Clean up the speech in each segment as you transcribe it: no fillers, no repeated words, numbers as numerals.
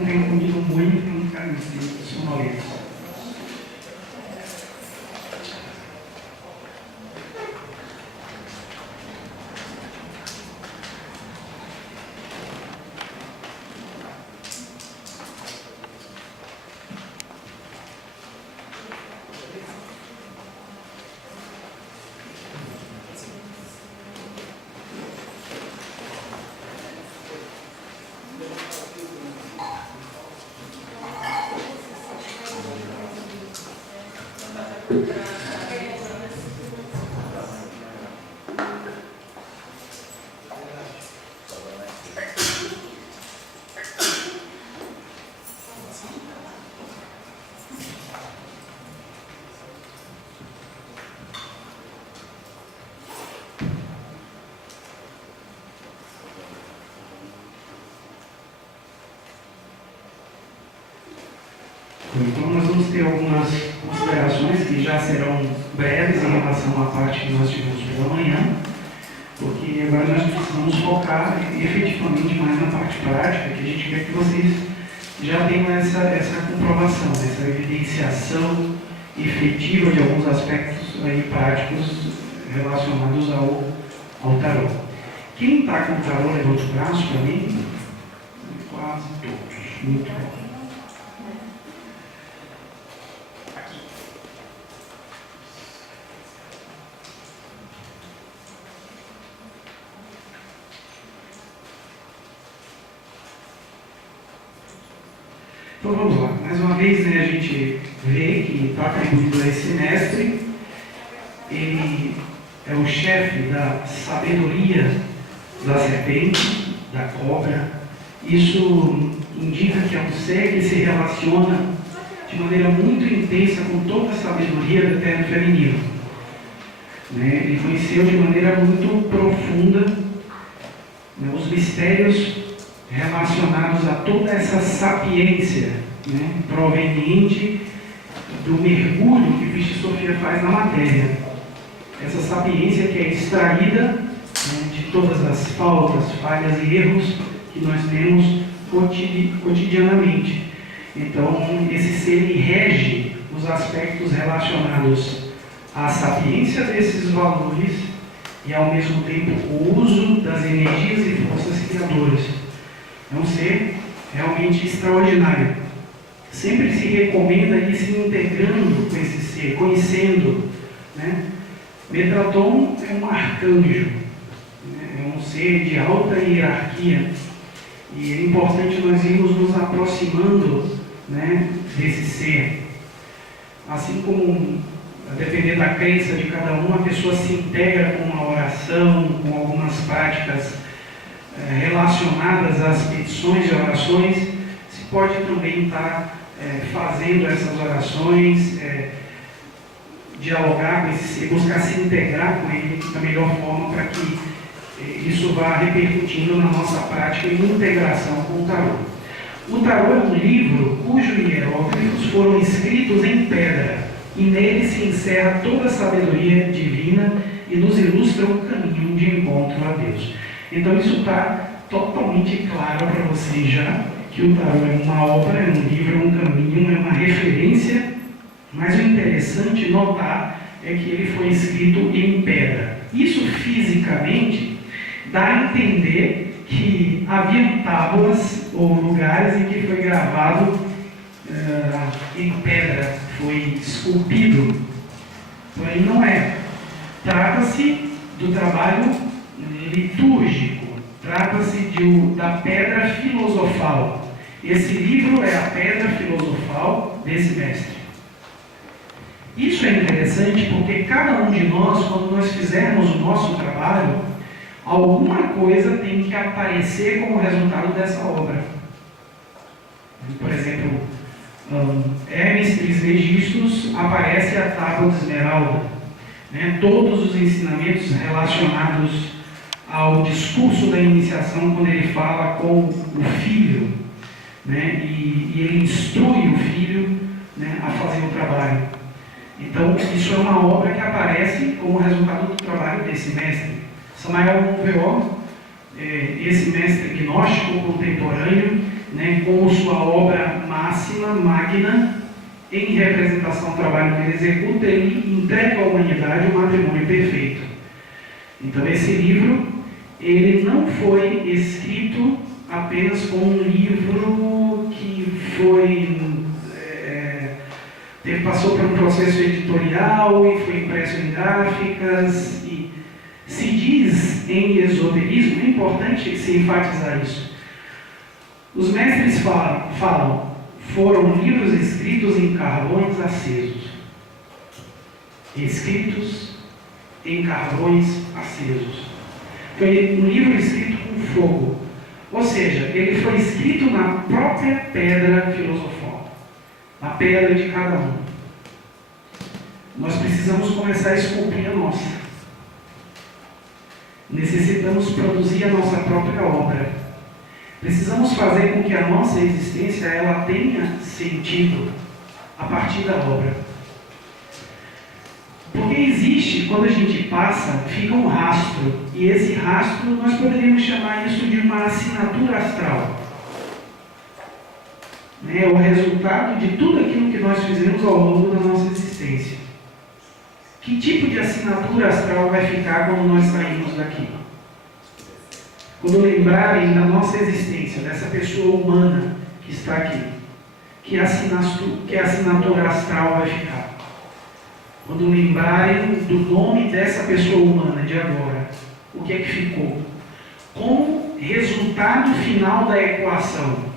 não tenho comido muito para não ficar sonolento. Então, nós vamos ter algumas considerações que já serão breves em relação à parte que nós tivemos pela manhã, porque agora nós precisamos focar efetivamente mais na parte prática, que a gente quer que vocês já tenham essa comprovação, essa evidenciação efetiva de alguns aspectos aí práticos relacionados ao tarô. Quem está com o tarô levanta o braço para mim? Quase todos. Muito bom. Então vamos lá, mais uma vez a gente vê que está atribuído a esse mestre, ele é o chefe da sabedoria da serpente, da cobra. Isso indica que é um ser que se relaciona de maneira muito intensa com toda a sabedoria do eterno feminino. Ele conheceu de maneira muito profunda os mistérios relacionados a toda essa sapiência proveniente do mergulho que Vishnu Sofia faz na matéria. Essa sapiência que é extraída de todas as faltas, falhas e erros que nós temos cotidianamente. Então, esse ser ele rege os aspectos relacionados à sapiência desses valores e, ao mesmo tempo, o uso das energias e forças criadoras. É um ser realmente extraordinário. Sempre se recomenda ir se integrando com esse ser, conhecendo. Metatron é um arcanjo, é um ser de alta hierarquia. E é importante nós irmos nos aproximando desse ser. Assim como, a depender da crença de cada um, a pessoa se integra com uma oração, com algumas práticas relacionadas às petições e orações, se pode também estar fazendo essas orações, dialogar com esse ser, buscar se integrar com ele da melhor forma para que isso vá repercutindo na nossa prática e integração com o tarô. O tarô é um livro cujos hieróglifos foram escritos em pedra e nele se encerra toda a sabedoria divina e nos ilustra o caminho de encontro a Deus. Então isso está totalmente claro para vocês já, que o tarô é uma obra, é um livro, é um caminho, é uma referência, mas o interessante notar é que ele foi escrito em pedra. Isso fisicamente dá a entender que havia tábuas ou lugares em que foi gravado em pedra, foi esculpido, porém não é. Trata-se do trabalho litúrgico, trata-se da pedra filosofal. Esse livro é a pedra filosofal desse mestre. Isso é interessante porque cada um de nós, quando nós fizermos o nosso trabalho, alguma coisa tem que aparecer como resultado dessa obra. Por exemplo, Hermes Trismegistus aparece a tábua de esmeralda. Todos os ensinamentos relacionados ao discurso da iniciação, quando ele fala com o filho, e ele instrui o filho a fazer o trabalho. Então, isso é uma obra que aparece como resultado do trabalho desse mestre. Samael Monveor, esse mestre gnóstico contemporâneo, né, como sua obra máxima, magna, em representação ao trabalho que ele executa, ele entrega à humanidade o matrimônio perfeito. Então esse livro, ele não foi escrito apenas como um livro que passou por um processo editorial e foi impresso em gráficas. E se diz em esoterismo, é importante se enfatizar isso. Os mestres falam, foram livros escritos em carvões acesos. Escritos em carvões acesos. Foi um livro escrito com fogo. Ou seja, ele foi escrito na própria pedra filosofal, na pedra de cada um. Nós precisamos começar a esculpir a nossa. Necessitamos produzir a nossa própria obra. Precisamos fazer com que a nossa existência ela tenha sentido a partir da obra. Porque existe, quando a gente passa, fica um rastro. E esse rastro, nós poderíamos chamar isso de uma assinatura astral. É o resultado de tudo aquilo que nós fizemos ao longo da nossa existência. Que tipo de assinatura astral vai ficar quando nós sairmos daqui? Quando lembrarem da nossa existência, dessa pessoa humana que está aqui, que assinatura astral vai ficar? Quando lembrarem do nome dessa pessoa humana de agora, o que é que ficou? Como resultado final da equação,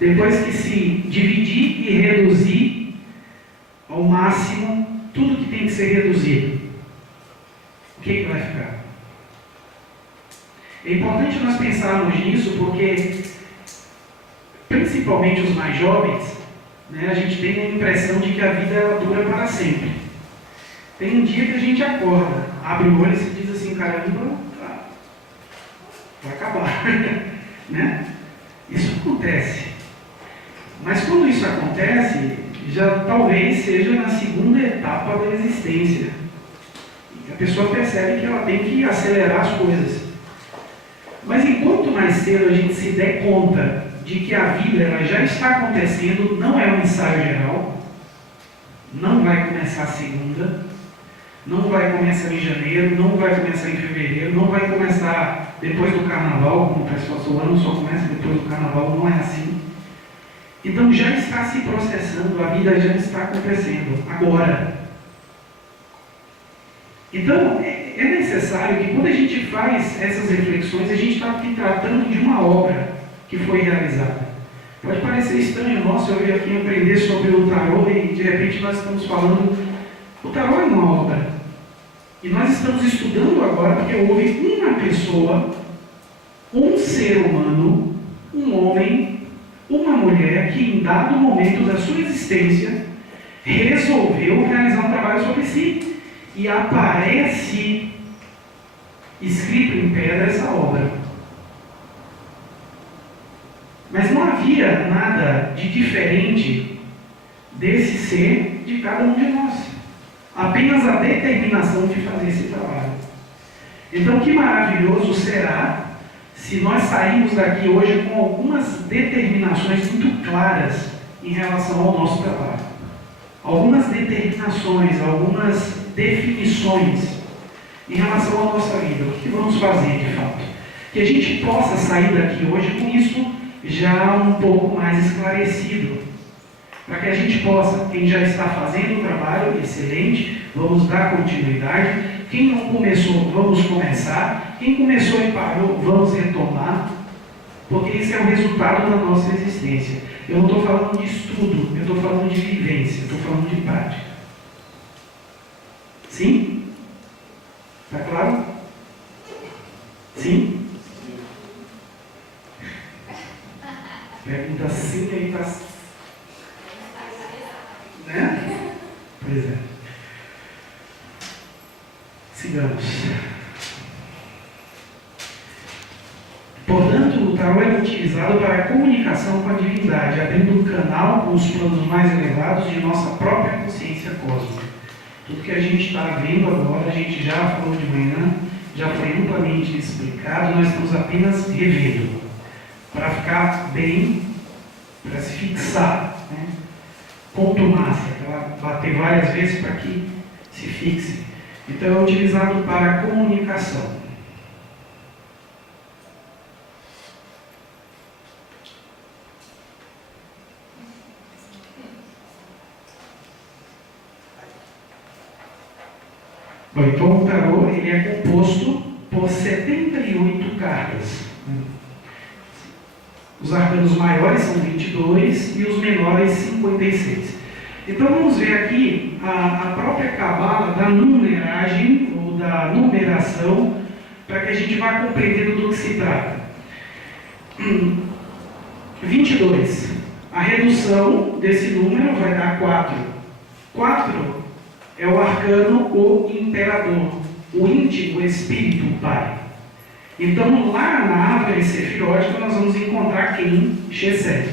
depois que se dividir e reduzir ao máximo tudo que tem que ser reduzido, o que é que vai ficar? É importante nós pensarmos nisso porque, principalmente os mais jovens, né, a gente tem a impressão de que a vida ela dura para sempre. Tem um dia que a gente acorda, abre o olho e se diz assim, caramba, vai acabar. Né? Isso acontece. Mas quando isso acontece, já talvez seja na segunda etapa da existência. E a pessoa percebe que ela tem que acelerar as coisas. Mas enquanto mais cedo a gente se der conta de que a vida ela já está acontecendo, não é um ensaio geral, não vai começar a segunda, não vai começar em janeiro, não vai começar em fevereiro, não vai começar depois do carnaval, como o pessoal falou, o ano só começa depois do carnaval, não é assim. Então já está se processando, a vida já está acontecendo, agora. Então é necessário que quando a gente faz essas reflexões, a gente está aqui tratando de uma obra que foi realizada. Pode parecer estranho, nossa, eu vim aqui aprender sobre o tarô e de repente nós estamos falando, o tarô é uma obra. E nós estamos estudando agora porque houve uma pessoa, um ser humano, um homem, uma mulher que em dado momento da sua existência resolveu realizar um trabalho sobre si. E aparece escrito em pedra essa obra. Mas não havia nada de diferente desse ser de cada um de nós. Apenas a determinação de fazer esse trabalho. Então, que maravilhoso será se nós sairmos daqui hoje com algumas determinações muito claras em relação ao nosso trabalho. Algumas determinações, algumas definições em relação à nossa vida. O que vamos fazer de fato? Que a gente possa sair daqui hoje com isso já um pouco mais esclarecido. Para que a gente possa, quem já está fazendo o trabalho, excelente, vamos dar continuidade. Quem não começou, vamos começar. Quem começou e parou, vamos retomar. Porque isso é o resultado da nossa existência. Eu não estou falando de estudo, eu estou falando de vivência, eu estou falando de prática. Sim? Está claro? Sim? Pergunta sim, aí está... Né? Pois é. Sigamos. Portanto, o tarô é utilizado para a comunicação com a divindade, abrindo um canal com os planos mais elevados de nossa própria consciência cósmica. Tudo que a gente está vendo agora, a gente já falou de manhã, já foi amplamente explicado, nós estamos apenas revendo. para ficar bem, para se fixar, né? Contumácia, ela bater várias vezes para que se fixe. Então é utilizado para comunicação. Bom, então o tarô ele é composto por 78 cartas. Os arcanos maiores são 22 e os menores 56. Então vamos ver aqui a própria cabala da numeragem ou da numeração para que a gente vá compreendendo do que se trata. 22. A redução desse número vai dar 4. 4 é o arcano, o imperador, o íntimo espírito, o pai. Então, lá na árvore sefirótica, nós vamos encontrar quem? Chesed,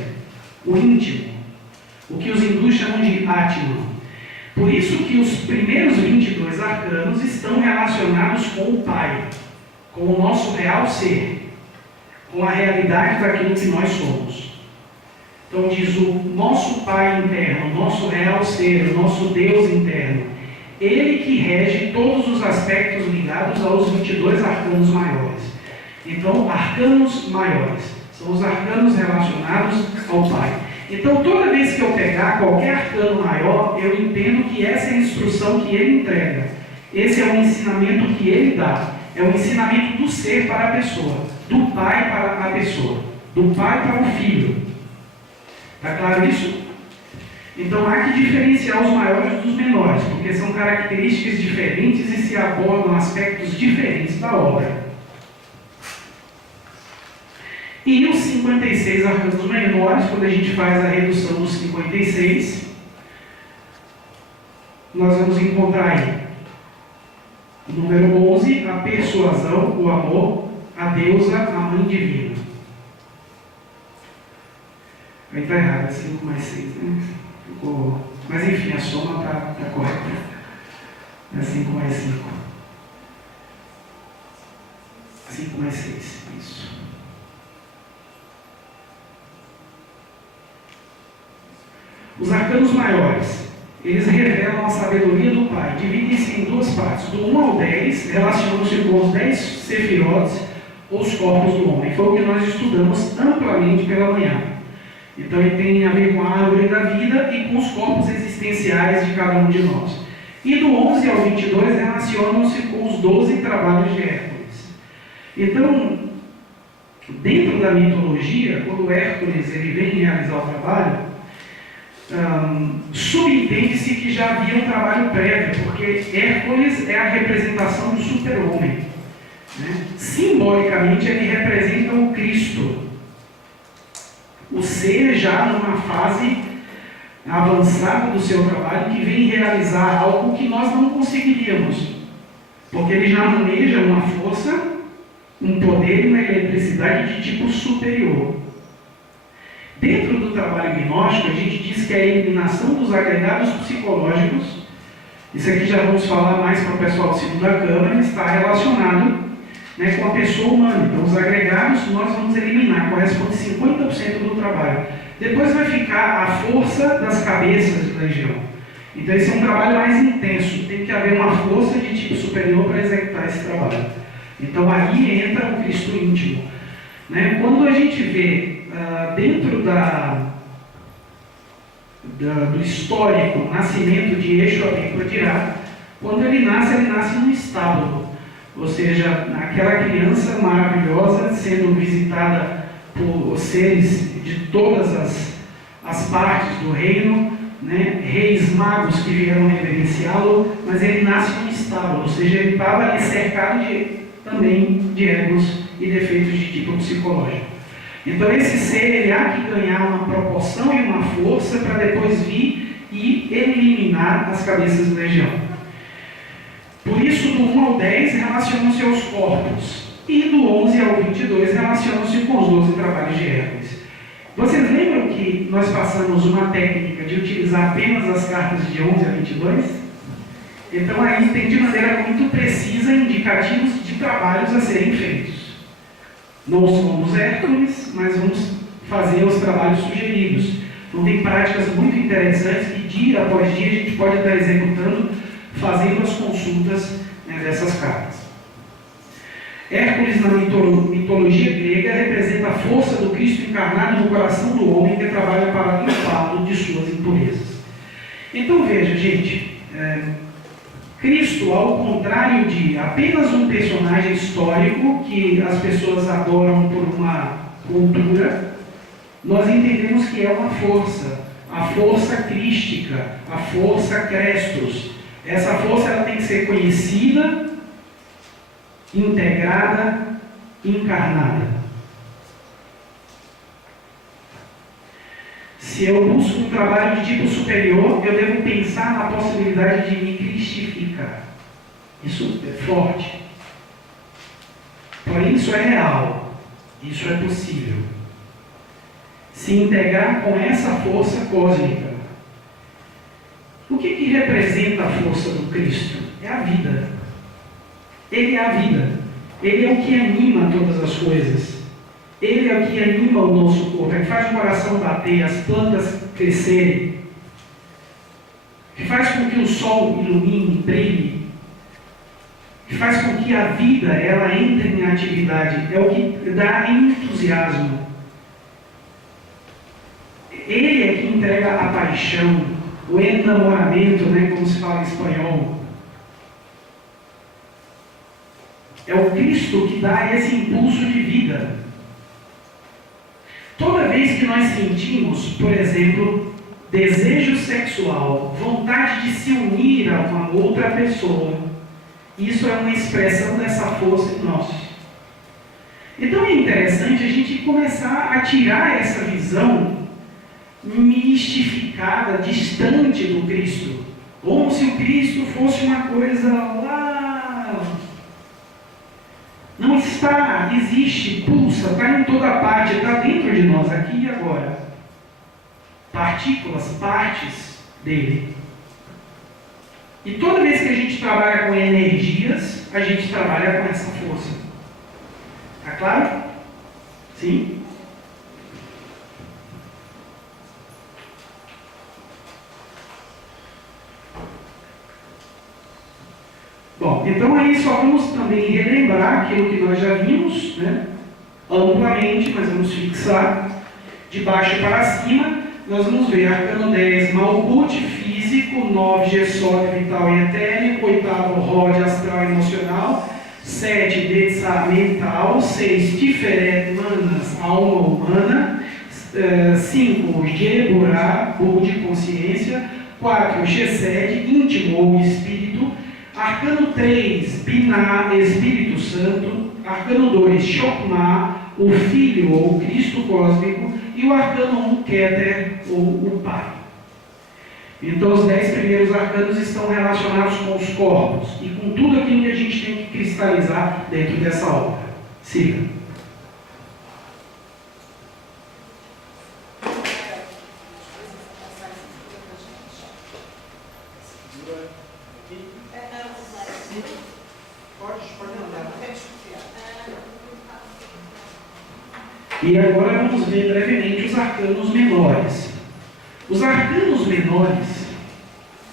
o íntimo, o que os hindus chamam de Atman. Por isso que os primeiros 22 arcanos estão relacionados com o pai, com o nosso real ser, com a realidade daquilo que nós somos. Então diz o nosso Pai interno, o nosso real ser, o nosso Deus interno. Ele que rege todos os aspectos ligados aos 22 arcanos maiores. Então, arcanos maiores são os arcanos relacionados ao Pai. Então, toda vez que eu pegar qualquer arcano maior, eu entendo que essa é a instrução que ele entrega. Esse é o ensinamento que ele dá. É o ensinamento do ser para a pessoa, do Pai para a pessoa, do Pai para o Filho. Está claro isso? Então há que diferenciar os maiores dos menores, porque são características diferentes e se abordam aspectos diferentes da obra. E os 56 arcanos menores, quando a gente faz a redução dos 56, nós vamos encontrar aí o número 11, a persuasão, o amor, a deusa, a mãe divina. Aí está errado, é 5 mais 6, né? Ficou... Mas enfim, a soma está correta. É 5 mais 5. 5 mais 6, isso. Os arcanos maiores, eles revelam a sabedoria do Pai. Dividem-se em duas partes. Do 1 ao 10, relacionam-se com os 10 sefirotes, ou os corpos do homem. Foi o que nós estudamos amplamente pela manhã. Então ele tem a ver com a árvore da vida e com os corpos existenciais de cada um de nós. E do 11 ao 22 relacionam-se com os 12 trabalhos de Hércules. Então, dentro da mitologia, quando Hércules ele vem realizar o trabalho, subentende-se que já havia um trabalho prévio, porque Hércules é a representação do super-homem. Né? Simbolicamente, ele representa o Cristo. O ser já numa fase avançada do seu trabalho, que vem realizar algo que nós não conseguiríamos, porque ele já maneja uma força, um poder e uma eletricidade de tipo superior. Dentro do trabalho gnóstico, a gente diz que a eliminação dos agregados psicológicos, isso aqui já vamos falar mais para o pessoal do segundo da Câmara, está relacionado, né, com a pessoa humana. Então, os agregados nós vamos eliminar, corresponde a 50% do trabalho. Depois vai ficar a força das cabeças da legião. Então, esse é um trabalho mais intenso. Tem que haver uma força de tipo superior para executar esse trabalho. Então, aí entra o Cristo íntimo. Né? Quando a gente vê dentro do histórico, o nascimento de Eixo Abicodirá, quando ele nasce num estábulo. Ou seja, aquela criança maravilhosa sendo visitada por seres de todas as partes do reino, né? Reis magos que vieram reverenciá-lo, mas ele nasce num estábulo, ou seja, ele estava ali cercado também de egos e defeitos de tipo psicológico. Então esse ser ele há que ganhar uma proporção e uma força para depois vir e eliminar as cabeças da legião. Por isso, do 1 ao 10 relacionam-se aos corpos, e do 11 ao 22 relacionam-se com os 12 trabalhos de Hércules. Vocês lembram que nós passamos uma técnica de utilizar apenas as cartas de 11 a 22? Então aí tem de maneira muito precisa indicativos de trabalhos a serem feitos. Não somos Hércules, mas vamos fazer os trabalhos sugeridos. Então tem práticas muito interessantes que dia após dia a gente pode estar executando, fazendo as consultas, né, dessas cartas. Hércules, na mitologia grega, representa a força do Cristo encarnado no coração do homem que trabalha para limpá-lo de suas impurezas. Então veja, gente, Cristo, ao contrário de apenas um personagem histórico que as pessoas adoram por uma cultura, nós entendemos que é uma força, a força crística, a força Crestos. Essa força ela tem que ser conhecida, integrada, encarnada. Se eu busco um trabalho de tipo superior, eu devo pensar na possibilidade de me cristificar. Isso é forte. Porém, isso é real. Isso é possível. Se integrar com essa força cósmica. O que representa a força do Cristo? É a vida. Ele é a vida. Ele é o que anima todas as coisas. Ele é o que anima o nosso corpo. Ele faz o coração bater, as plantas crescerem. Que faz com que o sol ilumine, brilhe. Que faz com que a vida ela entre em atividade. É o que dá entusiasmo. Ele é que entrega a paixão, o enamoramento, né, como se fala em espanhol. É o Cristo que dá esse impulso de vida. Toda vez que nós sentimos, por exemplo, desejo sexual, vontade de se unir a uma outra pessoa, isso é uma expressão dessa força em nós. Então é interessante a gente começar a tirar essa visão mistificada, distante do Cristo, como se o Cristo fosse uma coisa lá. Não está, existe, pulsa, está em toda parte, está dentro de nós, aqui e agora. Partículas, partes dele. E toda vez que a gente trabalha com energias, a gente trabalha com essa força. Está claro? Sim? Bom, então aí só vamos também relembrar aquilo que nós já vimos, né, amplamente, mas vamos fixar de baixo para cima. Nós vamos ver arcano 10, Malkuth, físico, 9, Gesod, vital e etérico, 8º, Rod, astral e emocional, 7, Detsa, mental, 6, Tiferet, manas, alma humana, 5, Geburah, Bud, consciência, 4, Gesed, íntimo ou espírito, arcano 3, Binah, Espírito Santo, arcano 2, Chokmah, o Filho ou Cristo cósmico, e o arcano 1, Keter, ou o Pai. Então os 10 primeiros arcanos estão relacionados com os corpos e com tudo aquilo que a gente tem que cristalizar dentro dessa obra. Siga. E agora vamos ver brevemente os arcanos menores. Os arcanos menores,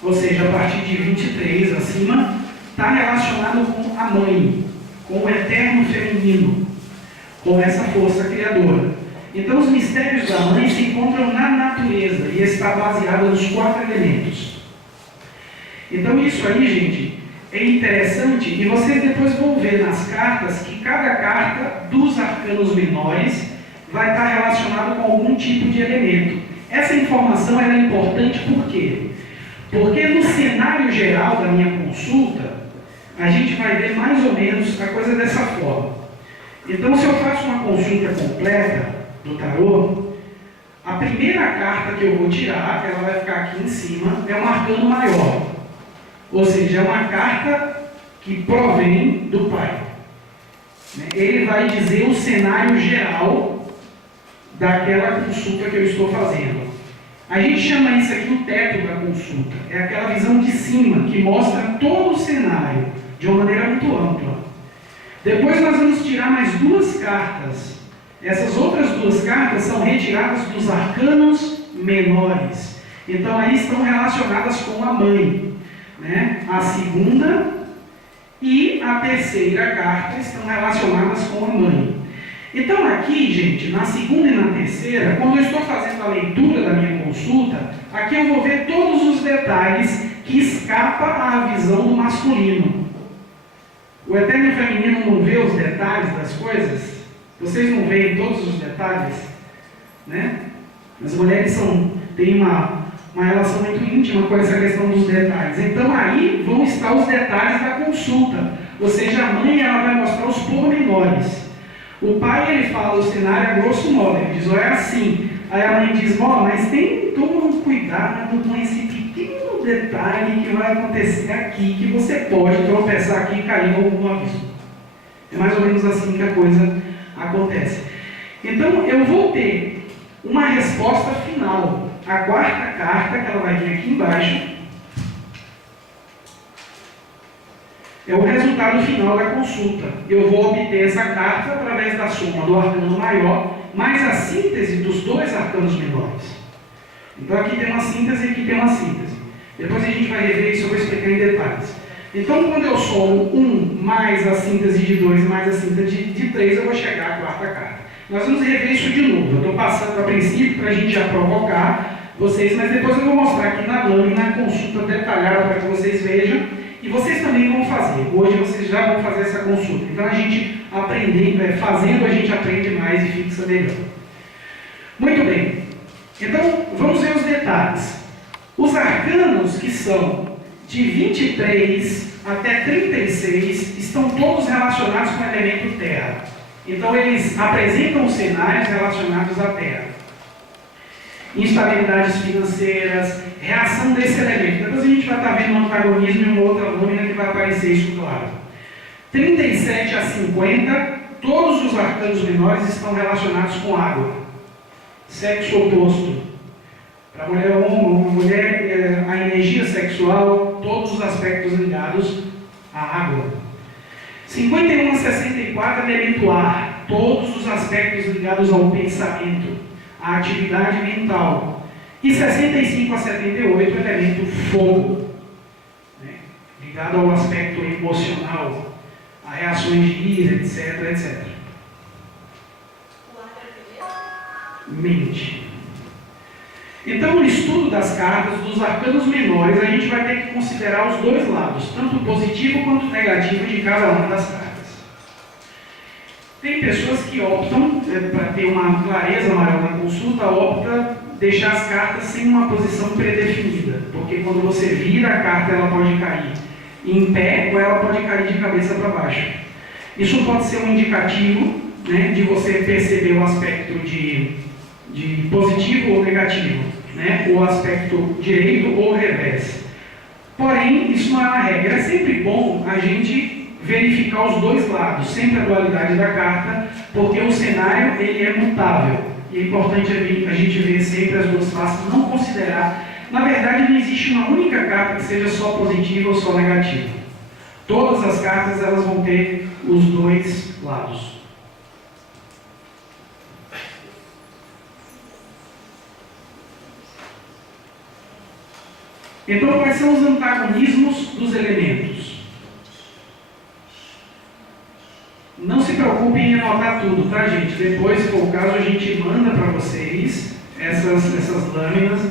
ou seja, a partir de 23 acima, está relacionado com a mãe, com o eterno feminino, com essa força criadora. Então os mistérios da mãe se encontram na natureza e está baseado nos 4 elementos. Então isso aí, gente, é interessante e vocês depois vão ver nas cartas que cada carta dos arcanos menores vai estar relacionado com algum tipo de elemento. Essa informação é importante por quê? Porque no cenário geral da minha consulta, a gente vai ver mais ou menos a coisa dessa forma. Então, se eu faço uma consulta completa do tarô, a primeira carta que eu vou tirar, ela vai ficar aqui em cima, é um arcano maior. Ou seja, é uma carta que provém do Pai. Ele vai dizer o cenário geral daquela consulta que eu estou fazendo. A gente chama isso aqui o teto da consulta. É aquela visão de cima que mostra todo o cenário de uma maneira muito ampla. Depois nós vamos tirar mais 2 cartas Essas outras duas cartas são retiradas dos arcanos menores. Então aí estão relacionadas com a mãe, né? A segunda e a terceira carta estão relacionadas com a mãe. Então aqui, gente, na segunda e na terceira, quando eu estou fazendo a leitura da minha consulta, aqui eu vou ver todos os detalhes que escapam à visão do masculino. O eterno feminino não vê os detalhes das coisas? Vocês não veem todos os detalhes? Né? As mulheres têm uma relação muito íntima com essa questão dos detalhes. Então aí vão estar os detalhes da consulta. Ou seja, a mãe ela vai mostrar os pormenores. O pai ele fala o cenário a grosso modo, ele diz, é assim. Aí a mãe diz, mas toma um cuidado com esse pequeno detalhe que vai acontecer aqui, que você pode tropeçar aqui e cair em algum abismo. É mais ou menos assim que a coisa acontece. Então eu vou ter uma resposta final. A quarta carta, que ela vai vir aqui embaixo, é o resultado final da consulta. Eu vou obter essa carta através da soma do arcano maior, mais a síntese dos dois arcanos menores. Então aqui tem uma síntese e aqui tem uma síntese. Depois a gente vai rever isso, eu vou explicar em detalhes. Então quando eu somo 1 mais a síntese de 2 mais a síntese de 3, eu vou chegar à quarta carta. Nós vamos rever isso de novo. Eu estou passando a princípio para a gente já provocar vocês, mas depois eu vou mostrar aqui na lâmina a consulta detalhada para que vocês vejam. E vocês também vão fazer. Hoje vocês já vão fazer essa consulta. Então a gente aprendendo, fazendo a gente aprende mais e fixa melhor. Muito bem. Então vamos ver os detalhes. Os arcanos que são de 23 até 36 estão todos relacionados com o elemento terra. Então eles apresentam cenários relacionados à terra. Instabilidades financeiras, reação desse elemento. Depois a gente vai estar vendo um antagonismo e uma outra lâmina que vai aparecer isso claro. 37 a 50, todos os arcanos menores estão relacionados com água. Sexo oposto. Para a mulher mulher, a energia sexual, todos os aspectos ligados à água. 51 a 64, elemento ar, todos os aspectos ligados ao pensamento, à atividade mental. E 65 a 78, elemento fogo, né? Ligado ao aspecto emocional, a reações de ira, etc, etc. Mente. Então, no estudo das cartas, dos arcanos menores, a gente vai ter que considerar os dois lados, tanto o positivo quanto o negativo de cada uma das cartas. Tem pessoas que optam, para ter uma clareza maior na consulta, opta deixar as cartas sem uma posição predefinida, porque quando você vira a carta, ela pode cair em pé ou ela pode cair de cabeça para baixo. Isso pode ser um indicativo, né, de você perceber o aspecto de positivo ou negativo, né, o aspecto direito ou revés. Porém, isso não é uma regra. É sempre bom a gente verificar os dois lados, sempre a dualidade da carta, porque o cenário ele é mutável. E é importante a gente ver sempre as duas faces, não considerar. Na verdade, não existe uma única carta que seja só positiva ou só negativa. Todas as cartas elas vão ter os dois lados. Então, quais são os antagonismos dos elementos? Não se preocupem em anotar tudo, tá, gente? Depois, se for o caso, a gente manda para vocês essas lâminas.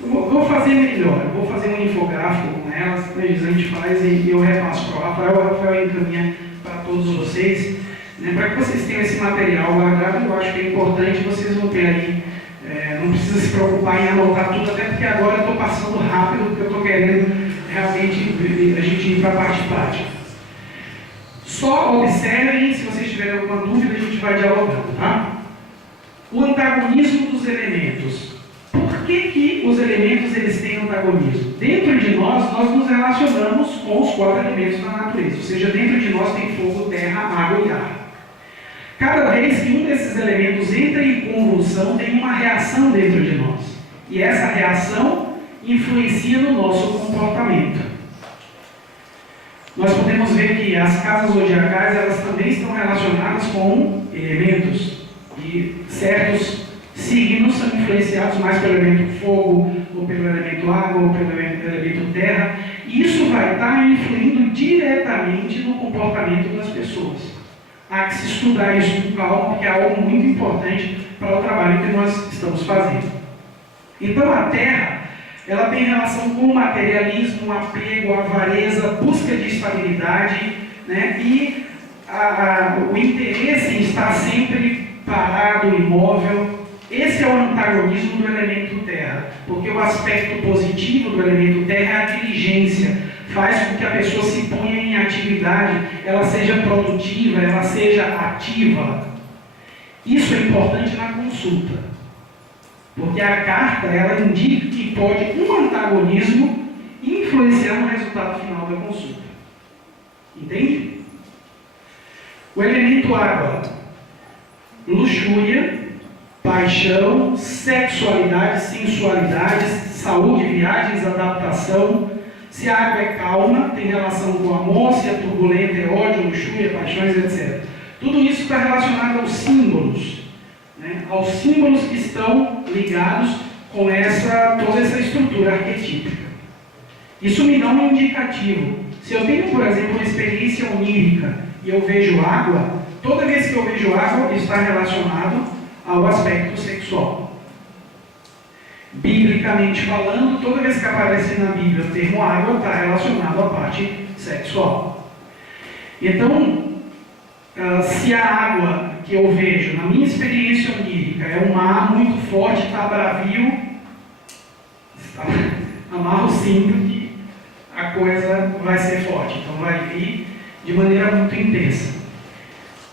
Vou fazer melhor, eu vou fazer um infográfico com elas, né, a gente faz e eu repasso para o Rafael encaminha para todos vocês, né, para que vocês tenham esse material guardado. Eu acho que é importante, vocês vão ter aí, não precisa se preocupar em anotar tudo, até porque agora eu estou passando rápido, porque eu estou querendo realmente a gente ir para a parte prática. Só observem, se vocês tiverem alguma dúvida, a gente vai dialogando, tá? O antagonismo dos elementos. Por que os elementos eles têm antagonismo? Dentro de nós nos relacionamos com os 4 elementos da natureza, ou seja, dentro de nós tem fogo, terra, água e ar. Cada vez que um desses elementos entra em convulsão, tem uma reação dentro de nós. E essa reação influencia no nosso comportamento. Nós podemos ver que as casas zodiacais elas também estão relacionadas com elementos. E que certos signos são influenciados mais pelo elemento fogo, ou pelo elemento água, ou pelo elemento terra. E isso vai estar influindo diretamente no comportamento das pessoas. Há que se estudar isso com calma, porque é algo muito importante para o trabalho que nós estamos fazendo. Então a terra, ela tem relação com o materialismo, o apego, a avareza, busca de estabilidade, né? E o interesse em estar sempre parado, imóvel. Esse é o antagonismo do elemento terra, porque o aspecto positivo do elemento terra é a diligência, faz com que a pessoa se ponha em atividade, ela seja produtiva, ela seja ativa. Isso é importante na consulta, porque a carta ela indica que pode um antagonismo influenciar no resultado final da consulta. Entende? O elemento água, luxúria, paixão, sexualidade, sensualidade, saúde, viagens, adaptação. Se a água é calma, tem relação com o amor, se é turbulenta, é ódio, luxúria, paixões, etc. Tudo isso está relacionado aos símbolos, né? Aos símbolos que estão ligados com toda essa estrutura arquetípica. Isso me dá um indicativo. Se eu tenho, por exemplo, uma experiência onírica e eu vejo água, toda vez que eu vejo água está relacionado ao aspecto sexual. Biblicamente falando, toda vez que aparece na Bíblia o termo água, está relacionado à parte sexual. Então, se a água que eu vejo, na minha experiência onírica, é um mar muito forte, está bravio, amarro o cinto que a coisa vai ser forte, então vai vir de maneira muito intensa.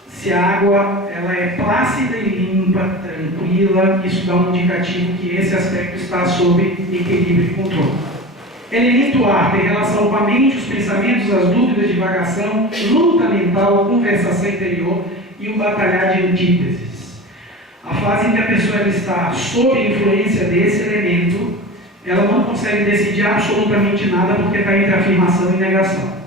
Se a água ela é plácida e limpa, tranquila, isso dá um indicativo que esse aspecto está sob equilíbrio e controle. Elemento ar tem relação com a mente, os pensamentos, as dúvidas, divagação, luta mental, conversação interior e o batalhar de antíteses. A fase em que a pessoa ela está sob a influência desse elemento, ela não consegue decidir absolutamente nada porque está entre afirmação e negação.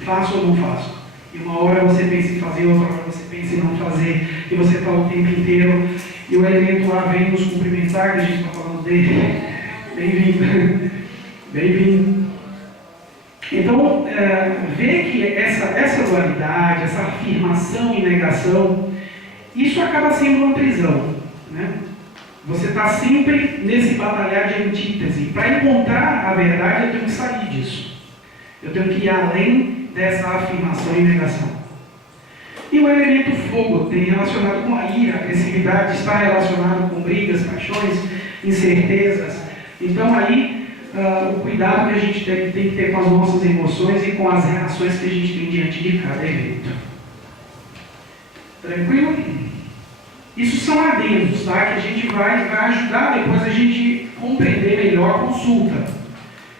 Faço ou não faço? E uma hora você pensa em fazer, outra hora você pensa em não fazer, e você está o tempo inteiro, e o elemento ar vem nos cumprimentar, que a gente está falando dele. Bem-vindo. Bem-vindo. Então, ver que essa dualidade, essa afirmação e negação, isso acaba sendo uma prisão, né? Você está sempre nesse batalhar de antítese. Para encontrar a verdade, eu tenho que sair disso. Eu tenho que ir além dessa afirmação e negação. E o elemento fogo tem relacionado com a ira, a agressividade, está relacionado com brigas, paixões, incertezas. Então aí, o cuidado que a gente tem que ter com as nossas emoções e com as reações que a gente tem diante de cada evento. Tranquilo? Isso são adendos, tá? Que a gente vai ajudar depois a gente compreender melhor a consulta.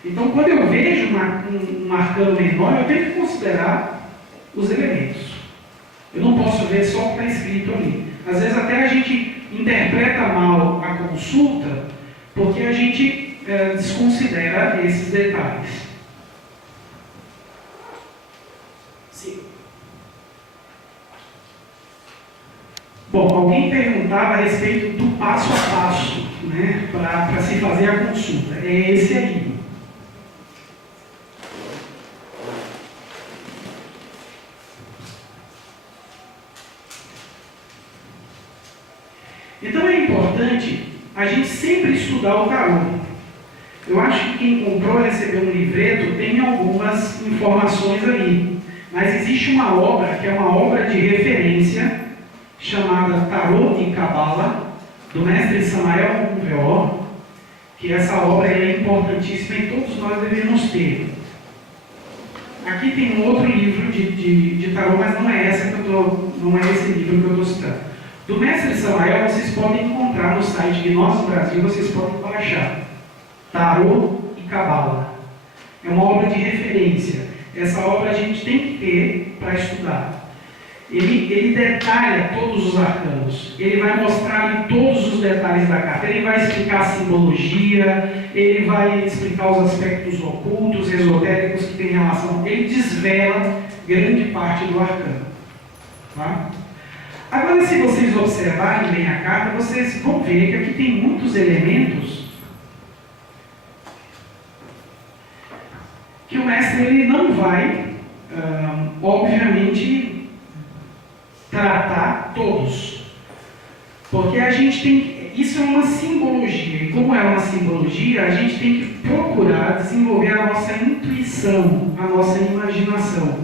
Então, quando eu vejo um arcano menor, eu tenho que considerar os elementos. Eu não posso ver só o que está escrito ali. Às vezes até a gente interpreta mal a consulta porque a gente desconsidera esses detalhes. Sim. Bom, alguém perguntava a respeito do passo a passo, né, para se fazer a consulta. É esse aí. Então é importante a gente sempre estudar o tarô. Eu acho que quem comprou e recebeu um livreto tem algumas informações ali. Mas existe uma obra, que é uma obra de referência, chamada Tarô e Cabala, do mestre Samael Aun Weor, que essa obra é importantíssima e todos nós devemos ter. Aqui tem um outro livro de tarô, mas não é esse livro que eu estou citando. Do mestre Samael, vocês podem encontrar no site de Nosso Brasil, vocês podem baixar. Tarô e Cabala. É uma obra de referência. Essa obra a gente tem que ter para estudar. Ele detalha todos os arcanos. Ele vai mostrar todos os detalhes da carta. Ele vai explicar a simbologia, ele vai explicar os aspectos ocultos, esotéricos que tem relação. Ele desvela grande parte do arcano. Tá? Agora, se vocês observarem bem a carta, vocês vão ver que aqui tem muitos elementos que o mestre ele não vai, obviamente, tratar todos. Porque a gente tem. Isso é uma simbologia. E como é uma simbologia, a gente tem que procurar desenvolver a nossa intuição, a nossa imaginação.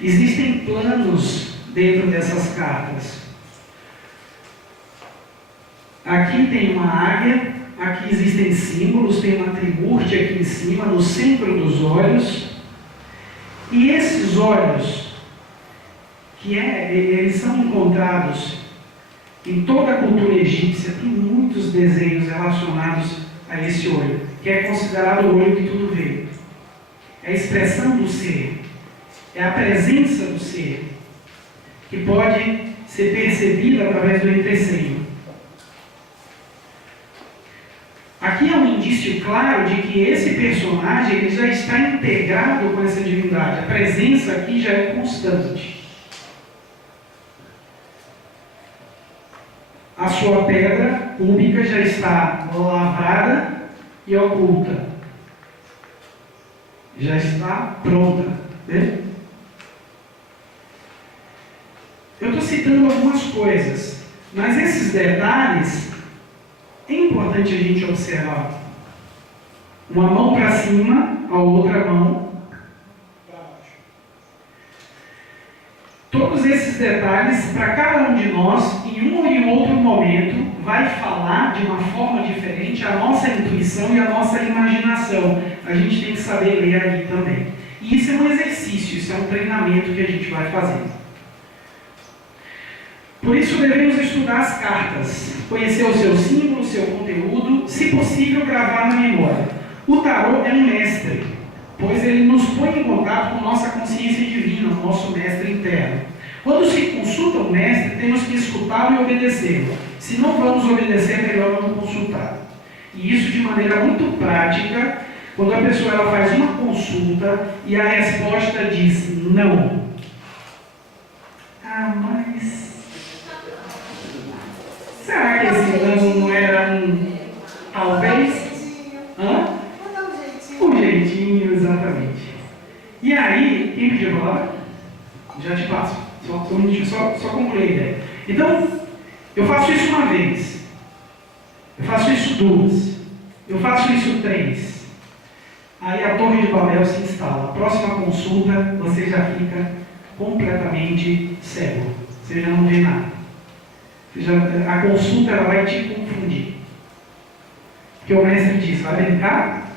Existem planos dentro dessas cartas. Aqui tem uma águia, aqui existem símbolos, tem uma trimurte aqui em cima, no centro dos olhos. E esses olhos, eles são encontrados em toda a cultura egípcia, tem muitos desenhos relacionados a esse olho, que é considerado o olho que tudo vê. É a expressão do ser, é a presença do ser, que pode ser percebida através do entreceio. Aqui é um indício claro de que esse personagem ele já está integrado com essa divindade. A presença aqui já é constante. A sua pedra pública já está lavrada e oculta. Já está pronta. Né? Eu estou citando algumas coisas, mas esses detalhes é importante a gente observar. Uma mão para cima, a outra mão para baixo. Todos esses detalhes, para cada um de nós, em um ou em outro momento, vai falar de uma forma diferente a nossa intuição e a nossa imaginação. A gente tem que saber ler ali também. E isso é um exercício, isso é um treinamento que a gente vai fazendo. Por isso devemos estudar as cartas, conhecer o seu símbolo, o seu conteúdo, se possível gravar na memória. O tarô é um mestre, pois ele nos põe em contato com nossa consciência divina, o nosso mestre interno. Quando se consulta o mestre, temos que escutá-lo e obedecê-lo. Se não vamos obedecer, é melhor não consultar. E isso de maneira muito prática, quando a pessoa ela faz uma consulta e a resposta diz não. Ah, mas... será que esse não era um... talvez? Hã? Um jeitinho, exatamente. E aí, quem pediu a palavra? Já te passo. Só um minutinho, só concluir a ideia. Então, eu faço isso uma vez. Eu faço isso duas. Eu faço isso três. Aí a torre de Babel se instala. A próxima consulta, você já fica completamente cego. Você já não vê nada. A consulta ela vai te confundir. Porque o mestre diz, vai brincar?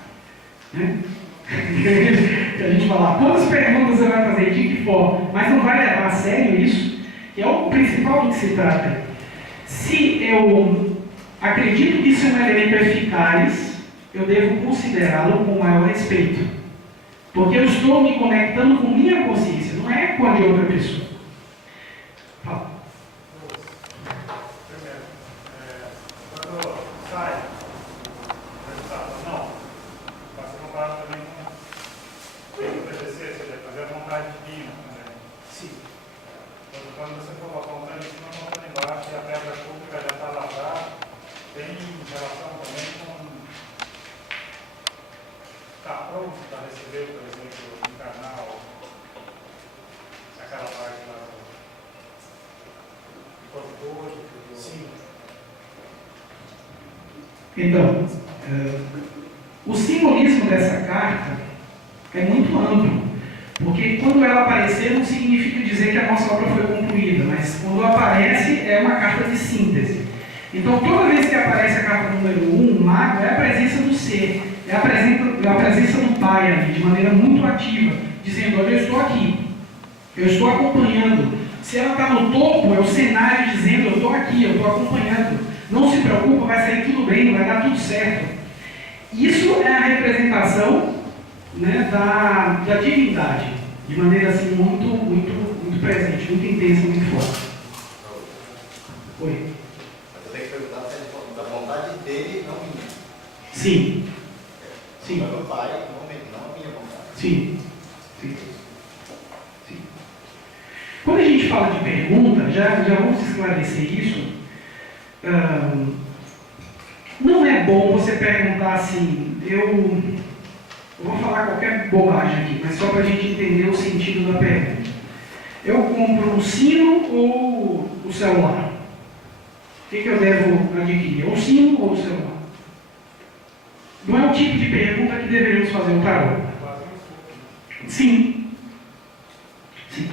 Né? Que a gente fala, quantas perguntas você vai fazer, de que forma? Mas não vai levar a sério isso, que é o principal do que se trata. Se eu acredito que isso é um elemento eficaz, eu devo considerá-lo com maior respeito. Porque eu estou me conectando com minha consciência, não é com a de outra pessoa. Fala. Quando você for apontando em cima, apontando embaixo, e a pedra pública já está lavrada, tem relação também com... está pronto para receber, por exemplo, encarnar aquela parte lá do corpo todo. Sim. Então, o simbolismo dessa carta é muito amplo. Porque quando ela aparecer não significa dizer que a nossa obra foi concluída, mas quando aparece é uma carta de síntese. Então toda vez que aparece a carta número 1, o mago, é a presença do ser, é a presença do Pai ali, de maneira muito ativa, dizendo, olha, eu estou aqui, eu estou acompanhando. Se ela está no topo, é o cenário dizendo, eu estou aqui, eu estou acompanhando. Não se preocupa, vai sair tudo bem, vai dar tudo certo. Isso é a representação, né, da divindade, de maneira assim muito presente, muito intensa, muito forte. Oi? Eu tenho que perguntar se é da vontade dele, não minha. Sim. Sim. Mas o Pai, não a minha vontade. Sim. Sim. Sim. Quando a gente fala de pergunta, já vamos esclarecer isso. Não é bom você perguntar assim, eu vou falar qualquer bobagem aqui, mas só para a gente entender o sentido da pergunta. Eu compro um sino ou o celular? O que eu devo adquirir? O sino ou o celular? Não é o tipo de pergunta que deveríamos fazer no tarô. Sim. Sim.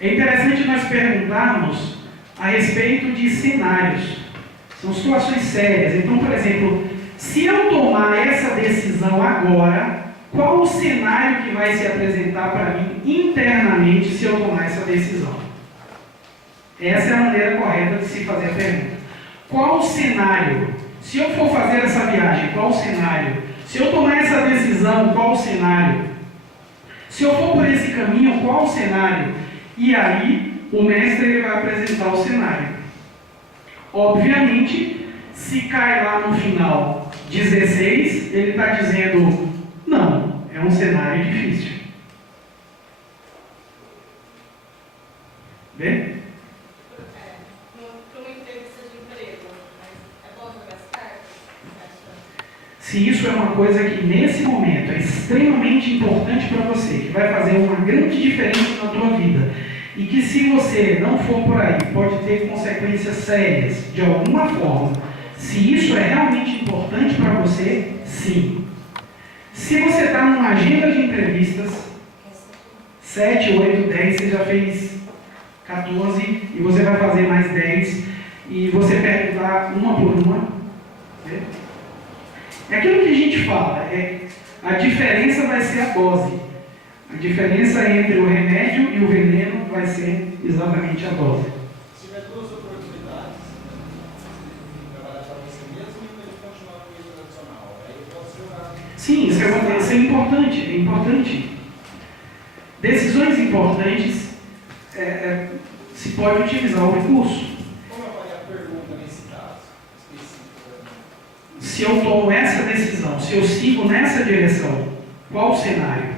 É interessante nós perguntarmos a respeito de cenários. São situações sérias. Então, por exemplo, se eu tomar essa decisão agora, qual o cenário que vai se apresentar para mim internamente se eu tomar essa decisão? Essa é a maneira correta de se fazer a pergunta. Qual o cenário? Se eu for fazer essa viagem, qual o cenário? Se eu tomar essa decisão, qual o cenário? Se eu for por esse caminho, qual o cenário? E aí, o mestre ele vai apresentar o cenário. Obviamente, se cai lá no final 16, ele está dizendo, não, é um cenário difícil. Vê? Para uma entrevista de emprego, é bom jogar as cartas? Se isso é uma coisa que nesse momento é extremamente importante para você, que vai fazer uma grande diferença na tua vida, e que se você não for por aí, pode ter consequências sérias de alguma forma, se isso é realmente importante para você, sim. Se você está numa agenda de entrevistas, 7, 8, 10, você já fez 14 e você vai fazer mais 10 e você perguntar uma por uma, né? É aquilo que a gente fala, a diferença vai ser a dose. A diferença entre o remédio e o veneno vai ser exatamente a dose. Se tiver duas oportunidades, trabalhar para você mesmo e ele continuar com o tradicional, aí pode ser Sim, isso é importante, é importante. Decisões importantes, se pode utilizar o recurso. Como eu faria a pergunta nesse caso específico? Se eu tomo essa decisão, se eu sigo nessa direção, qual o cenário?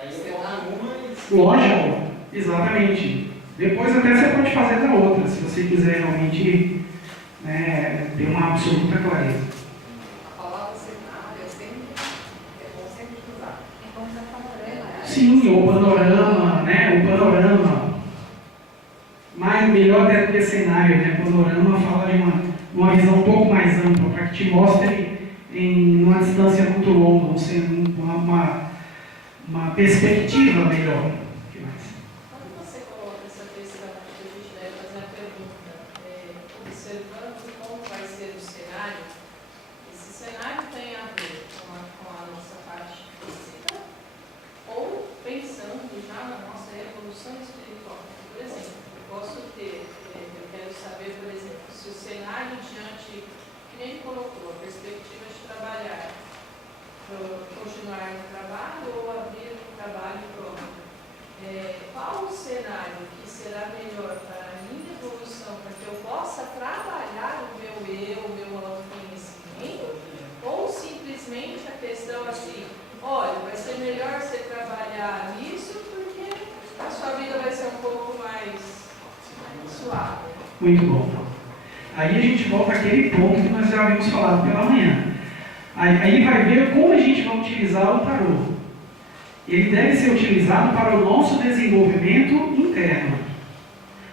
Aí eu tomo uma e... Lógico, exatamente. Depois até você pode fazer da outra, se você quiser realmente ter uma absoluta clareza. A palavra cenário é bom sempre usar. É bom usar panorama. Sim, o panorama, né? O panorama. Mas melhor até do que cenário, né? Panorama fala de uma visão um pouco mais ampla, para que te mostre em uma distância muito longa, ou seja, uma perspectiva melhor. O que mais? Quando você coloca essa questão, a gente deve fazer a pergunta, observando como vai ser o cenário, esse cenário tem a ver com a nossa parte física ou pensando já na nossa evolução espiritual. Por exemplo, eu quero saber, por exemplo, se o cenário diante, que nem ele colocou, a perspectiva de trabalhar, continuar no trabalho ou abrir um trabalho próprio. Qual o cenário que será melhor para a minha evolução, para que eu possa trabalhar o meu eu, o meu autoconhecimento, ou simplesmente a questão assim, olha, vai ser melhor você trabalhar nisso porque a sua vida vai ser um pouco mais suave. Muito bom. Aí a gente volta àquele ponto que nós já havíamos falado pela manhã. Aí vai ver como a gente vai utilizar o tarô. Ele deve ser utilizado para o nosso desenvolvimento interno.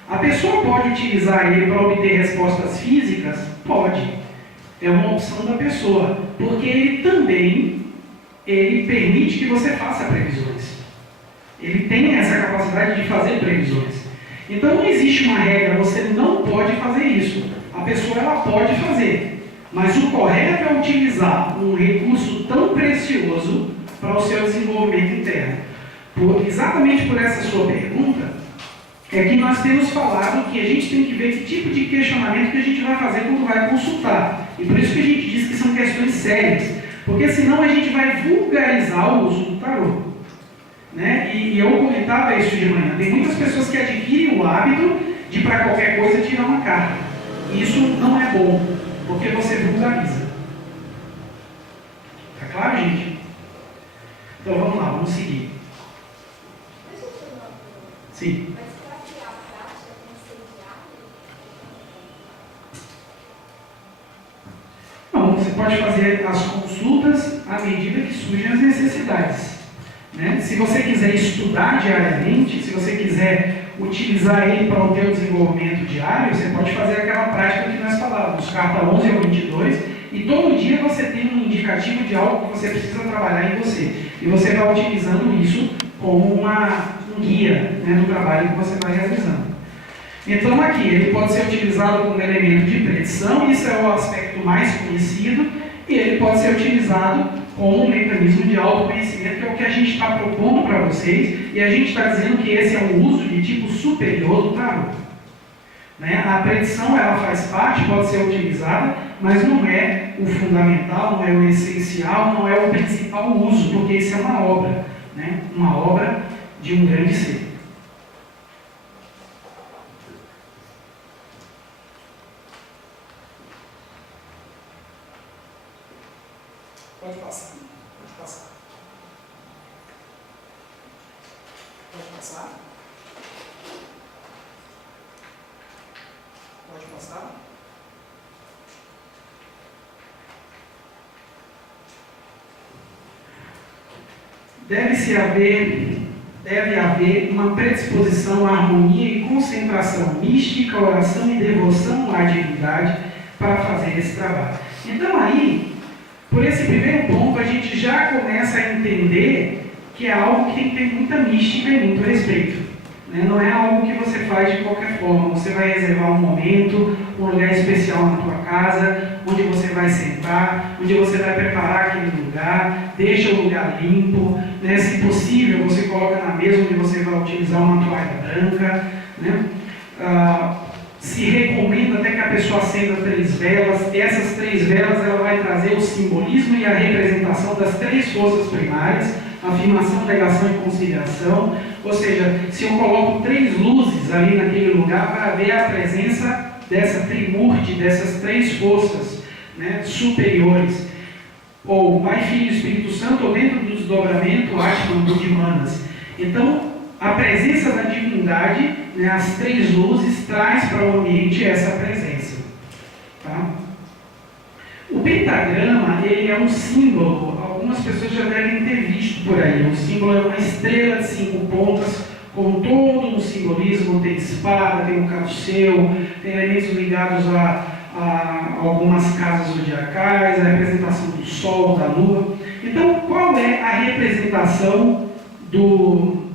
A pessoa pode utilizar ele para obter respostas físicas? Pode. É uma opção da pessoa. Porque ele também permite que você faça previsões. Ele tem essa capacidade de fazer previsões. Então não existe uma regra, você não pode fazer isso. A pessoa ela pode fazer. Mas o correto é utilizar um recurso tão precioso para o seu desenvolvimento interno. Exatamente por essa sua pergunta, é que nós temos falado que a gente tem que ver que tipo de questionamento que a gente vai fazer quando vai consultar. E por isso que a gente diz que são questões sérias. Porque senão a gente vai vulgarizar o uso do tarô. Né? E eu comentava isso de manhã. Tem muitas pessoas que adquirem o hábito de para qualquer coisa tirar uma carta. E isso não é bom, porque você vulgariza. Tá claro, gente? Então vamos lá, vamos seguir. Deixa eu fazer uma pergunta. Sim. Mas para criar a prática tem que ser diário? Não, você pode fazer as consultas à medida que surgem as necessidades. Né? Se você quiser estudar diariamente, se você quiser utilizar ele para o teu desenvolvimento diário, você pode fazer aquela prática que nós falávamos, carta 11 ao 22, e todo dia você tem um indicativo de algo que você precisa trabalhar em você. E você vai utilizando isso como um guia, né, do trabalho que você vai realizando. Então aqui, ele pode ser utilizado como elemento de predição, isso é o aspecto mais conhecido, e ele pode ser utilizado como um mecanismo de autoconhecimento, que é o que a gente está propondo para vocês, e a gente está dizendo que esse é um uso de tipo superior do tarô. Né? A predição, ela faz parte, pode ser utilizada, mas não é o fundamental, não é o essencial, não é o principal uso, porque isso é uma obra, né? Uma obra de um grande ser. Pode passar. Pode passar. Pode passar. Pode passar. Deve haver uma predisposição à harmonia e concentração mística, oração e devoção à divindade para fazer esse trabalho. Então aí, por esse primeiro ponto, a gente já começa a entender que é algo que tem que ter muita mística e muito respeito. Né? Não é algo que você faz de qualquer forma. Você vai reservar um momento, um lugar especial na tua casa, onde você vai sentar, onde você vai preparar aquele lugar, deixa o lugar limpo, né? Se possível, você coloca na mesa onde você vai utilizar uma toalha branca, né? Se recomenda até que a pessoa acenda 3 velas. Essas 3 velas ela vai trazer o simbolismo e a representação das 3 forças primárias, afirmação, negação e conciliação. Ou seja, se eu coloco 3 luzes ali naquele lugar para ver a presença dessa trimurti, dessas 3 forças, né, superiores, ou Pai, Filho e Espírito Santo, ou dentro do desdobramento Atman, Buddhimanas. Então, a presença da divindade, né, as 3 luzes, traz para o ambiente essa presença. Tá? O pentagrama, ele é um símbolo, algumas pessoas já devem ter visto por aí. O símbolo é uma estrela de 5 pontas, com todo um simbolismo, tem espada, tem um caduceu, tem elementos ligados a algumas casas zodiacais, a representação do Sol, da Lua. Então, qual é a representação do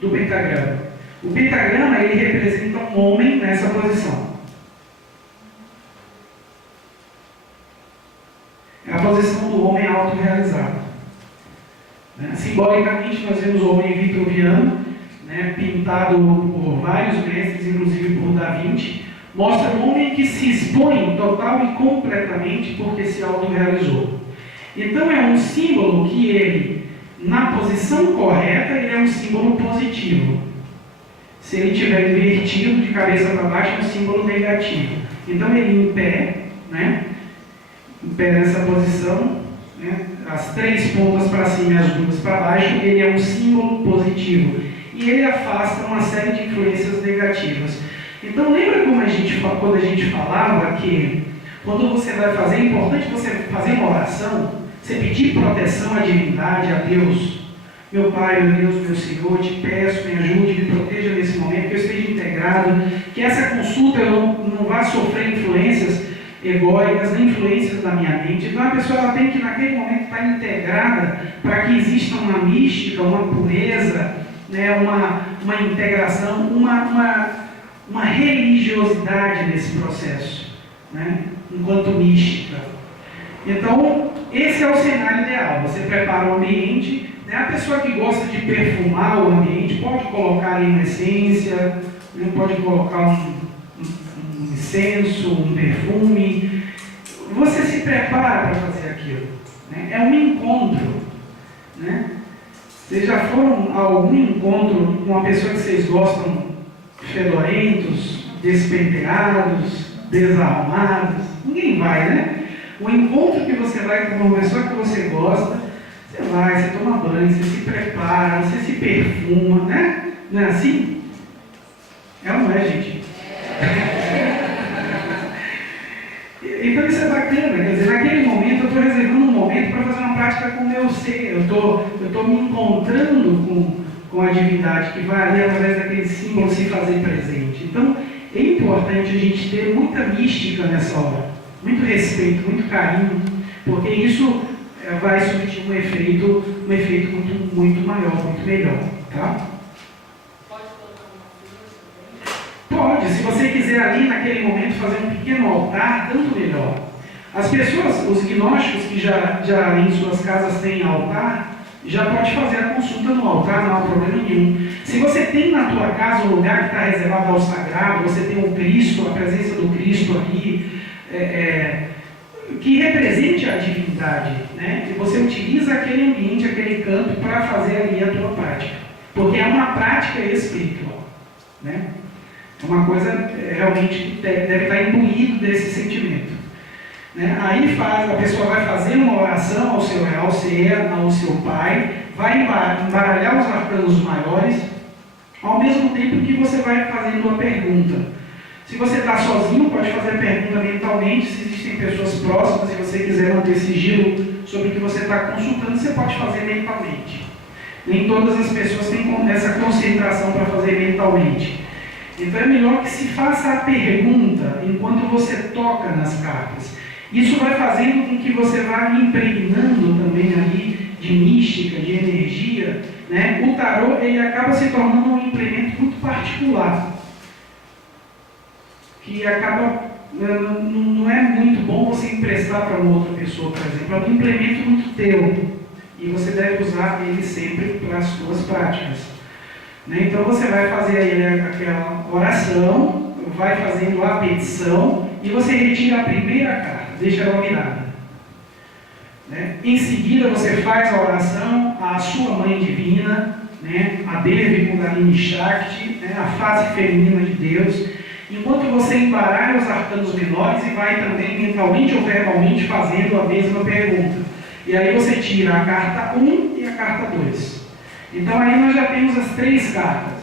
pentagrama? O pentagrama, ele representa um homem nessa posição. É a posição do homem autorrealizado. Né? Simbolicamente, nós vemos o homem vitruviano, né, pintado por vários mestres, inclusive por Da Vinci, mostra um homem que se expõe total e completamente porque se autorrealizou. Então é um símbolo que ele, na posição correta, ele é um símbolo positivo. Se ele estiver invertido de cabeça para baixo, é um símbolo negativo. Então ele em pé, né, em pé nessa posição, né, as 3 pontas para cima e as 2 para baixo, ele é um símbolo positivo. E ele afasta uma série de influências negativas. Então lembra como quando a gente falava que quando você vai fazer, é importante você fazer uma oração, você pedir proteção à divindade, a Deus. Meu Pai, meu Deus, meu Senhor, te peço, me ajude, me proteja nesse momento, que eu esteja integrado, que essa consulta eu não vá sofrer influências egóicas, nem influências da minha mente. Então a pessoa ela tem que naquele momento estar integrada para que exista uma mística, uma pureza, né, uma integração, uma religiosidade nesse processo, né, enquanto mística. Então, esse é o cenário ideal. Você prepara o ambiente, né, a pessoa que gosta de perfumar o ambiente pode colocar ali uma essência, né, pode colocar um incenso, um perfume. Você se prepara para fazer aquilo. Né? É um encontro. Né? Vocês já foram a algum encontro com uma pessoa que vocês gostam fedorentos, despenteados, desarrumados? Ninguém vai, né? O encontro que você vai com uma pessoa que você gosta, você vai, você toma banho, você se prepara, você se perfuma, né? Não é assim? prática com o meu ser, eu estou me encontrando com a divindade que vai ali através daquele símbolo se fazer presente. Então, é importante a gente ter muita mística nessa hora, muito respeito, muito carinho, porque isso vai surtir um efeito muito, muito maior, muito melhor, tá? Pode colocar uma flor também? Pode, se você quiser ali naquele momento fazer um pequeno altar, tanto melhor. As pessoas, os gnósticos que já em suas casas têm altar, já pode fazer a consulta no altar, não há problema nenhum. Se você tem na tua casa um lugar que está reservado ao sagrado, você tem o Cristo, a presença do Cristo aqui, que represente a divindade, né? E você utiliza aquele ambiente, aquele canto para fazer ali a tua prática, porque é uma prática espiritual, né? É uma coisa realmente que deve estar imbuído desse sentimento, né? Aí a pessoa vai fazer uma oração ao seu real ser, ao seu pai, vai embaralhar os arcanos maiores, ao mesmo tempo que você vai fazendo uma pergunta. Se você está sozinho, pode fazer a pergunta mentalmente. Se existem pessoas próximas e você quiser manter sigilo sobre o que você está consultando, você pode fazer mentalmente. Nem todas as pessoas têm essa concentração para fazer mentalmente. Então é melhor que se faça a pergunta enquanto você toca nas cartas. Isso vai fazendo com que você vá impregnando também ali de mística, de energia, né? O tarô, ele acaba se tornando um implemento muito particular, que acaba, não é muito bom você emprestar para uma outra pessoa, por exemplo. É um implemento muito teu, e você deve usar ele sempre para as suas práticas, né? Então você vai fazer aí aquela oração, vai fazendo a petição, e você retira a primeira carta, deixa ela virada, né? Em seguida você faz a oração à sua mãe divina, né? A Devi Kundalini Shakti, né? A face feminina de Deus, enquanto você embaralha os arcanos menores e vai também mentalmente ou verbalmente fazendo a mesma pergunta. E aí você tira a carta 1 e a carta 2. Então aí nós já temos as 3 cartas,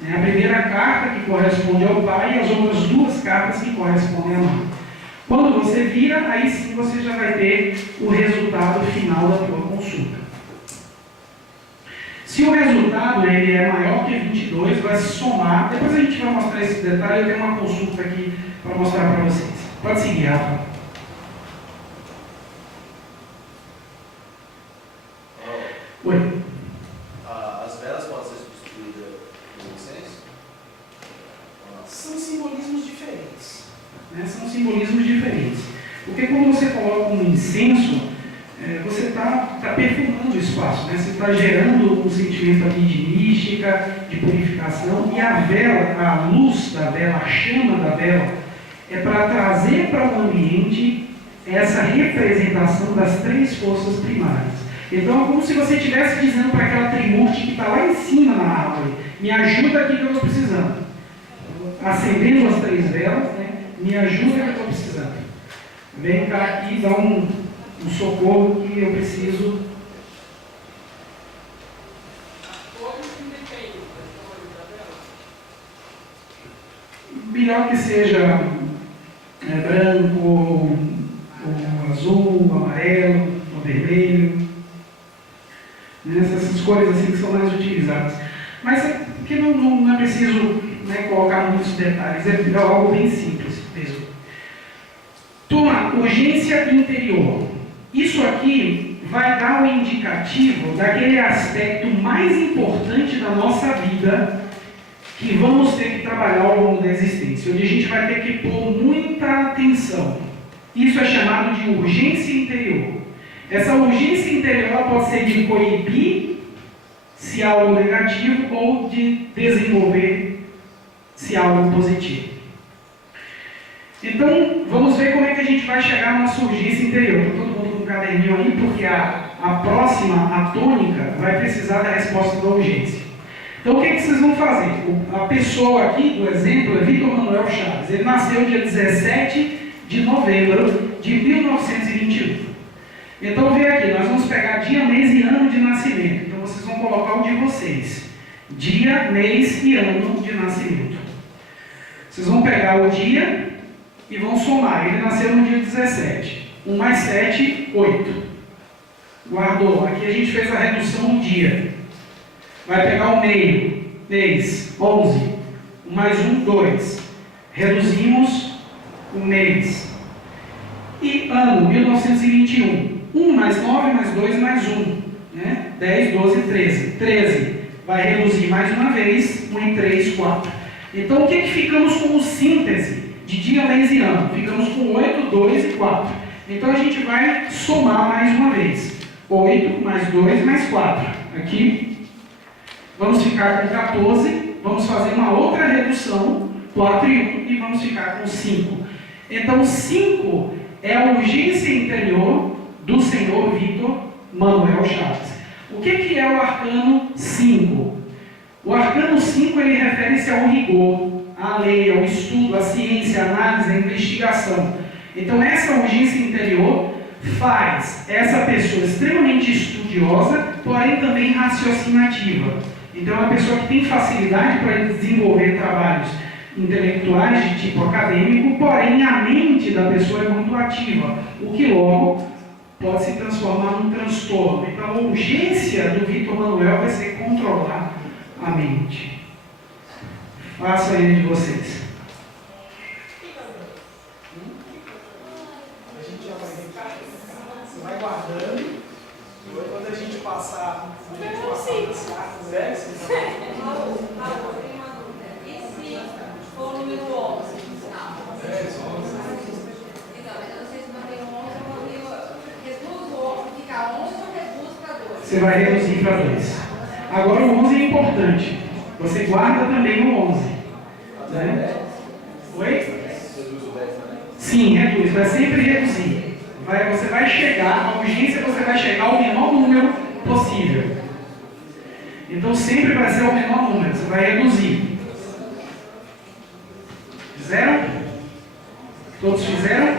né? A primeira carta que corresponde ao pai e as outras 2 cartas que correspondem à mãe. Quando você vira, aí sim você já vai ter o resultado final da tua consulta. Se o resultado ele é maior que 22, vai se somar. Depois a gente vai mostrar esse detalhe. Eu tenho uma consulta aqui para mostrar para vocês. Pode seguir, Rafa. Oi. As velas podem ser substituídas por incenso? São simbolismos diferentes, né? São simbolismos diferentes. Porque quando você coloca um incenso, você está perfumando o espaço, né? Você está gerando um sentimento ali de mística, de purificação, e a vela, a luz da vela, a chama da vela, é para trazer para o ambiente essa representação das 3 forças primárias. Então é como se você estivesse dizendo para aquela trimurti que está lá em cima na árvore: me ajuda aqui que eu estou precisando. Acendendo as 3 velas, né? Me ajuda que eu estou precisando. Vem cá aqui e dá um socorro que eu preciso. Melhor que seja branco, ou azul, amarelo, ou vermelho, né? Essas cores assim que são mais utilizadas. Mas é porque não é preciso, né, colocar muitos detalhes, é algo bem simples mesmo. Turma, urgência interior. Isso aqui vai dar o indicativo daquele aspecto mais importante da nossa vida que vamos ter que trabalhar ao longo da existência, onde a gente vai ter que pôr muita atenção. Isso é chamado de urgência interior. Essa urgência interior ela pode ser de coibir se há algo negativo ou de desenvolver se há algo positivo. Então, vamos ver como é que a gente vai chegar na nossa urgência interior. Está todo mundo com um caderninho aí, porque a próxima, a tônica, vai precisar da resposta da urgência. Então, o que vocês vão fazer? A pessoa aqui do exemplo é Vitor Manuel Chaves. Ele nasceu dia 17 de novembro de 1921. Então, vê aqui, nós vamos pegar dia, mês e ano de nascimento. Então, vocês vão colocar o de vocês. Dia, mês e ano de nascimento. Vocês vão pegar o dia e vão somar. Ele nasceu no dia 17. 1 mais 7, 8. Guardou. Aqui a gente fez a redução do dia. Vai pegar o meio. Mês, 11. 1 mais 1, 2. Reduzimos o mês. E ano, 1921. 1 mais 9 mais 2 mais 1. Né? 10, 12, 13. 13. Vai reduzir mais uma vez. 1 e 3, 4. Então, o que ficamos como síntese de dia, mês e ano? Ficamos com 8, 2 e 4. Então, a gente vai somar mais uma vez. 8 mais 2 mais 4. Aqui, vamos ficar com 14. Vamos fazer uma outra redução. 4 e 1. E vamos ficar com 5. Então, 5 é a urgência interior do senhor Vitor Manuel Chaves. O que é o arcano 5? O arcano 5 ele refere-se ao rigor, à lei, ao estudo, à ciência, à análise, à investigação. Então, essa urgência interior faz essa pessoa extremamente estudiosa, porém também raciocinativa. Então, é uma pessoa que tem facilidade para desenvolver trabalhos intelectuais de tipo acadêmico, porém a mente da pessoa é muito ativa, o que logo pode se transformar num transtorno. Então, a urgência do Vitor Manuel vai ser controlar a mente. Faça aí de vocês. A gente já vai ficar. Você vai guardando. E quando a gente passar nas cartas, você Raul, tem uma dúvida. E se for o número 11 no final? Então, eu não sei se mantém 11 ou reduz o 11, fica 11 ou reduz para 2? Você vai reduzir para 2. Agora o 11 é importante. Você guarda também o 11. Né? Oi? Sim, reduz. Vai sempre reduzir. Você vai chegar, a urgência você vai chegar ao menor número possível. Então sempre vai ser o menor número. Você vai reduzir. Fizeram? Todos fizeram?